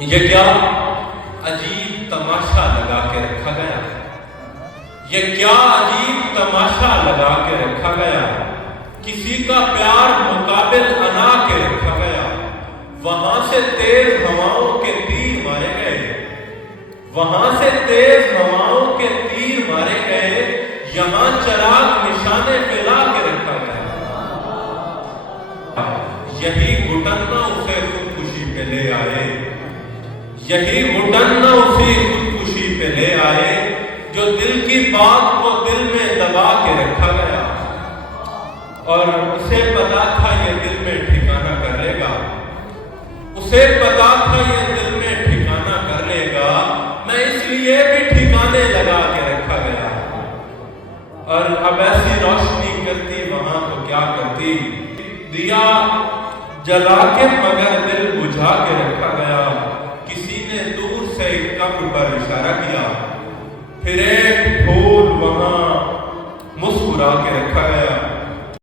یہ کیا عجیب تماشا لگا کے رکھا گیا، یہ کیا عجیب تماشا لگا کے رکھا گیا، کسی کا پیار مقابل انا کے رکھا گیا، وہاں سے تیز ہواؤں کے تیر مارے گئے، وہاں سے تیز ہواؤں کے تیر مارے گئے، یہاں چراغ نشانے پہ لا کے رکھا گیا۔ یہی گھٹن نہ اسے خودکشی پہ لے آئے، یہی گھٹن نہ اسے خودکشی پہ لے آئے، جو دل کی بات کو دل میں دبا کے رکھا گیا، اور اسے پتا تھا یہ دل میں ٹھکانہ کر لے گا، اسے پتا تھا یہ دل میں ٹھکانہ کر لے گا، میں اس لیے بھی ٹھکانے لگا کے رکھا گیا۔ اور اب ایسی روشنی کرتی وہاں تو کیا کرتی، دیا جلا کے مگر دل بجھا کے رکھا گیا، کسی نے دور سے ایک قبر پر اشارہ کیا، پھر ایک پھول وہاں